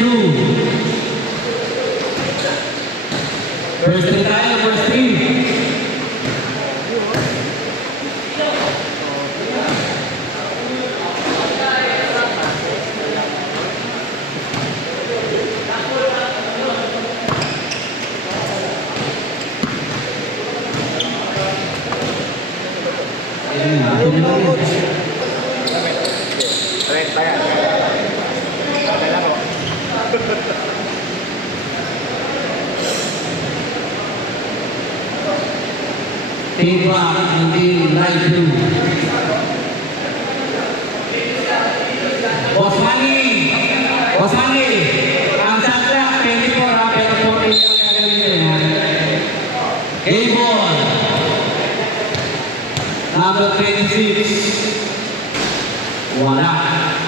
blue. First 3 tayo, first 3. Tiba di light blue. Osmani, ang sakla 24 pero 14 yung gagawin niya. Game ball. Number 26. Wala.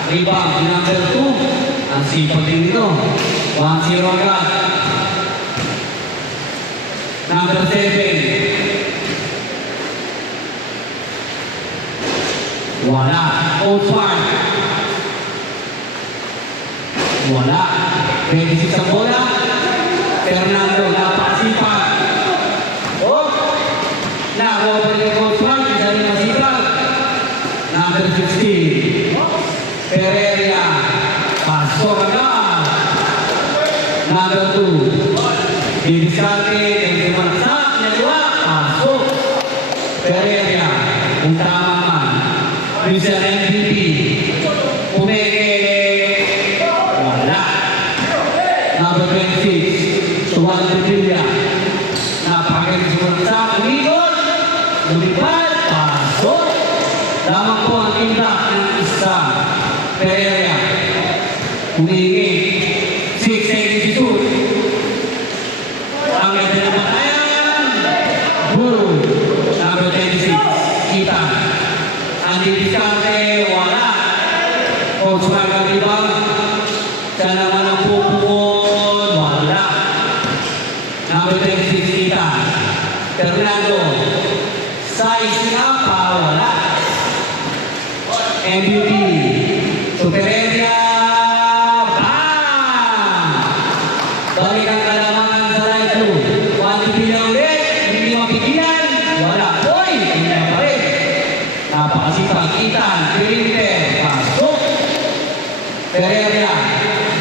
Rebound number 2. Ang sipag din ito. 1-0 agad. Number 7. Wala. Old Farm. Wala. 26 ang bola. Fernando, napakasipag. Oh! Na-over yung Old Farm. Isa rin masipag. Number 16. Pereira. Pasok agad. Number 2. Didiskarte. Hindi manaksak. Naliwa. Pasok. Pereira. Kung tama man. Mr. MVP. Umeke. Wala. Number 26. Tuwan Pipilla. Napakagaling sumunod sa umikot. Lumipad. Pasok. Lamang po ang impact ng isa. Pereira. Umeke. 6-8 shoot. Ang ganda na batayan. Guru. Number 26. Kita. Ang didiskarte, wala. Coach Magandibang, siya naman ang pupukod, wala. Number 26, kita. Fernando, size nga pa, wala. MVP, Supereria, bang! Balik ang kalamangan sa right blue. 1-2 na ulit, hindi mapigilan, wala. Hoy, hindi na pa rin. Napakasipag, Itan, perimeter, pasok. Pereira,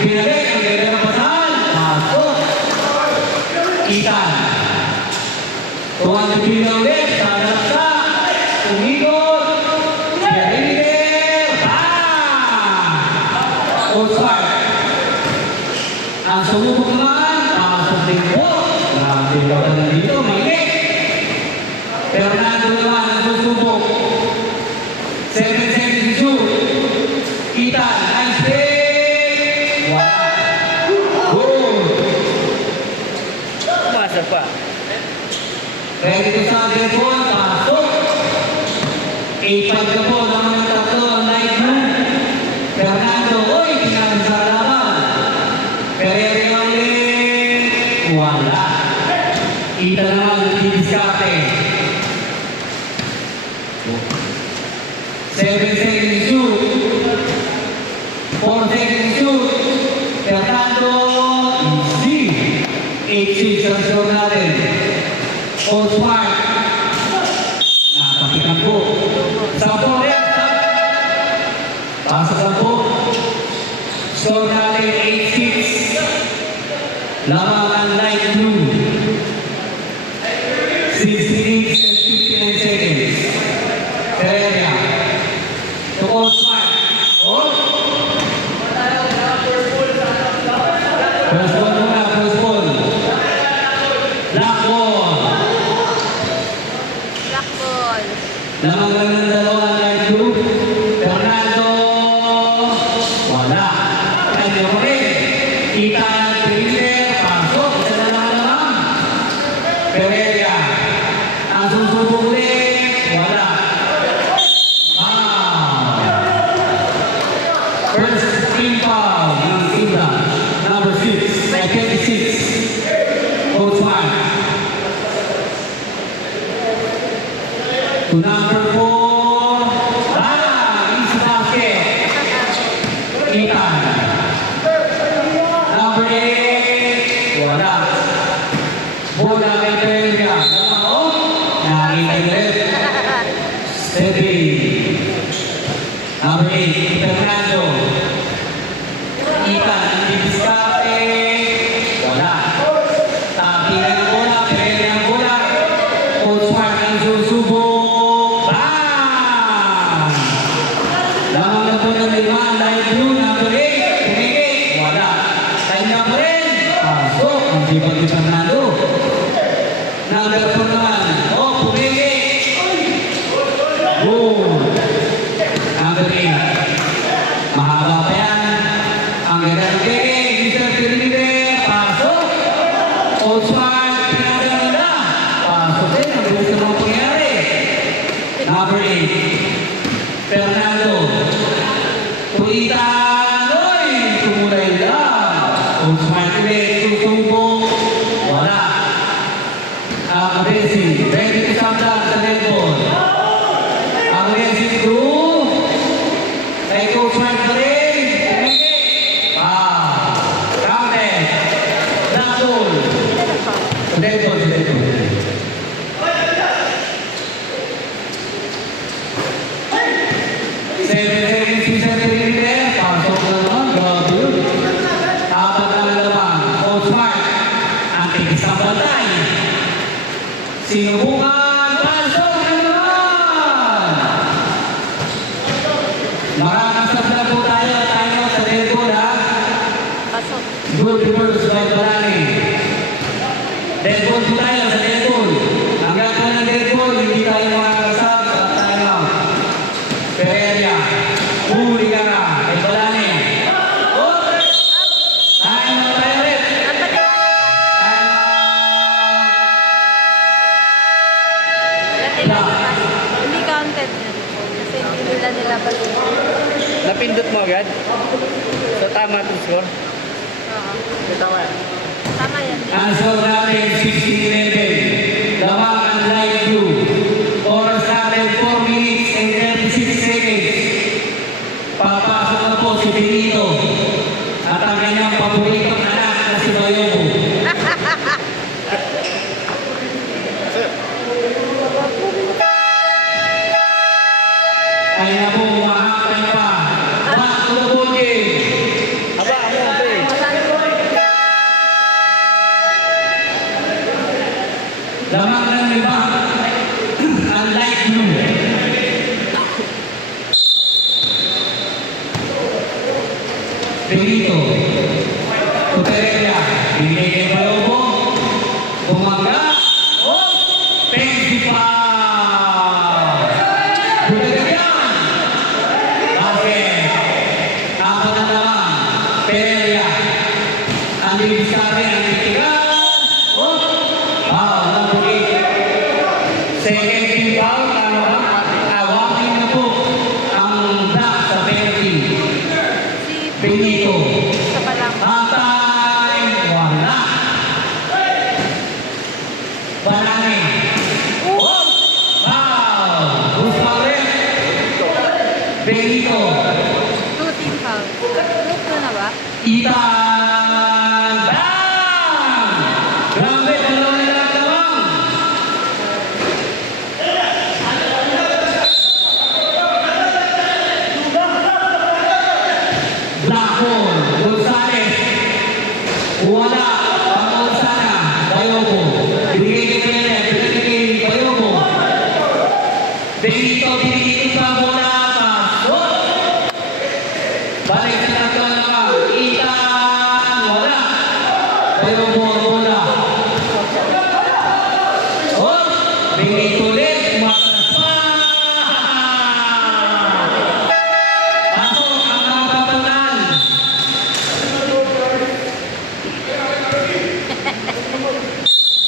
binalik, ang ganda ng pasahan, pasok. Itan, tuwan na bina ulit, sa umikot, perimeter, bang! Oswald, ang sumubok naman, pasok din po. Grabe yung na dito, mainit. Fernando naman, ang susubok. 7-7 shoot. Kita, nice break. Wala. Good. Pasok pa. Ready to sa phone, pasok. 8-5 na po, naman ang tatlo, light blue. Fernando, oy, pinagin sa laban. Pereira ulit. Wala. Kita naman, didiskarte. 7-second shoot. 4-second shoot. Fernando, easy. 8-6 ang score natin. All smart. Napakitan po. Sampo rin. Pasok lang po. Score natin 8-6. Lamang ang light blue. 6 minutes and 59 seconds. Pereira. To all smart. Oh! First ball muna, first ball. Black ball. Black ball. Lamang lang ng dalawang light blue. Fernando. Wala. Kanya mo rin. Kita ng perimeter. Pasok. Isa na lang. Pereira. Ang susubok ulit. Wala. First team foul ng Kita. Number 6. By 26. Coach Mark. To number 4. Easy basket. Kita. Wala. Bola kay Pereira. Lamang, nakita yung red. Steady. Number 8, Fernando. Ethan, ang diskarte. Wala. Tapingan ang bola, Pereira ang bola. Coach Mark ang susubok. Bang! Lamang na po ng 5, light blue, number 8. Pumigit. Wala. Time na po rin. Pasok. Ang sipag ni Fernando. Number 4 naman. Oh, pumigit. Goal. Number 8. Mahaba pa yan. Ang ganda ng peke. Mr. Pirnide. Pasok. Osman. Pinagano na. Pasok din. Ang gusto mga pangyari. Number 8. Fernando. Tulitan. Oy! Tumulay lang. Osman ulit. Susubok. Wala. Ang Racing. Ready to samdan sa netball. Ang Racing crew. Kay Coach Mark pa rin. Tumigit. Counted. Black ball. Sa netball. 7 seconds, Mr. Pirnide. Pasok na naman. Grabe yun. Apat na naman. Coach Mark. Ang tigis ng bantay. Sinubukan. Pasok na naman. Maraming sabla po tayo. Tayo sa netball, ha? Pasok. Good reverse by Barani. Netball po tayo sa netball. Hanggang po ng netball, hindi tayo makakasab. Tayo lang. Pereira. Huli ka na. Kay Barani. Oh! Tayo na tayo rin. Hindi counted yan. Kasi hindi nila nilabas. Napindot mo agad? So tama itong score? Oo. Tama yan. Tama yan. Ang score natin, 16-11. Lamang ang light blue. Oras natin, 4 minutes and 36 seconds. Papasok na po si Benito. At ang kanyang paboritong anak na si Bayobo. Kaya po, mahapay pa. Back to the ball game. Aba, ano pre? Lamang ng 5. Ang light blue. Benito. Pereira. Binigay kay Bayobo. Bumangga. Oh! Pensi pa! Bumagyan! Basket. Apat na naman. Pereira. Ang dibiskari, ang titigas. Oh! Number 8. Second team foul. Tama ba? Walking na po ang black sa penalty. Si Benito. Sa palang. Halftime. Wala. Banane. Oh! Foul. Who's foul rin? Benito. 2 team foul. 2 na ba? Ethan. Bang! Grabe, dalawa na lang lamang. Black ball. Gonzales. Wala. Pangonsana. Bayobo. Binigay kay Pele. Binigay kay Bayobo. Benito. Binigay pa bola. Pasok. Balik sa tatlo naman. Ethan. Wala. Bayobo. Bola. Oh! Benito ulit. Matas pa. Pasok ang mga patunal.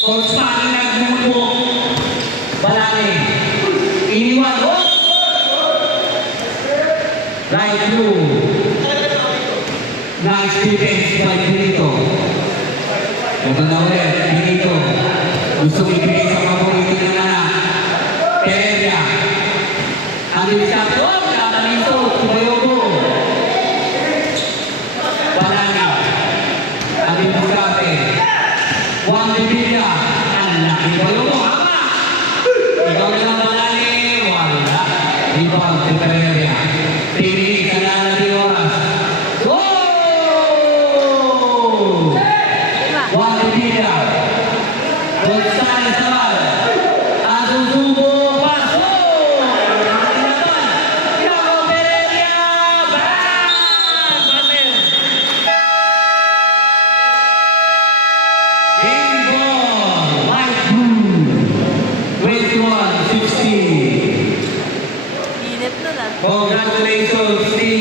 Coach Manny nagmumulbok. Balani. Iniwan. Oh! Light blue. Nice defense by Benito. Ito na ulit. Benito. Gusto ibigay sa paborito ng anak. Pereira. Ang dibiskarte. Oh! Benito. Bayobo. Balani. Ang dibiskarte. Juan de Villa. Ang laki ba yung hama? Ikaw na lang malali. Wala. Rebound si Pereira. Tiniig ka na natin oras. Goal! Juan de Villa. Gonzales naman. Ang susubo. Paso! Yago Pereira. Bam! Game ball. Light blue. 21-16. Init na lang. Congratulations, Team